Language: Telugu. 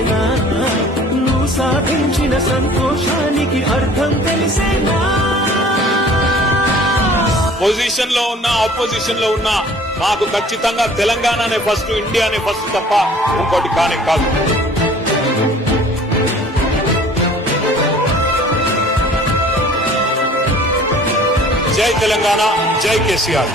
తెలిసేనా, నువ్వు సాధించిన సంతోషానికి అర్థం తెలిసేనా. పొజిషన్ లో ఉన్నా ఆపోజిషన్ లో ఉన్నా మాకు ఖచ్చితంగా తెలంగాణనే ఫస్ట్, ఇండియానే ఫస్ట్ తప్ప ఇంకోటి కానే కాదు. జై తెలంగాణ, జై కేసీఆర్.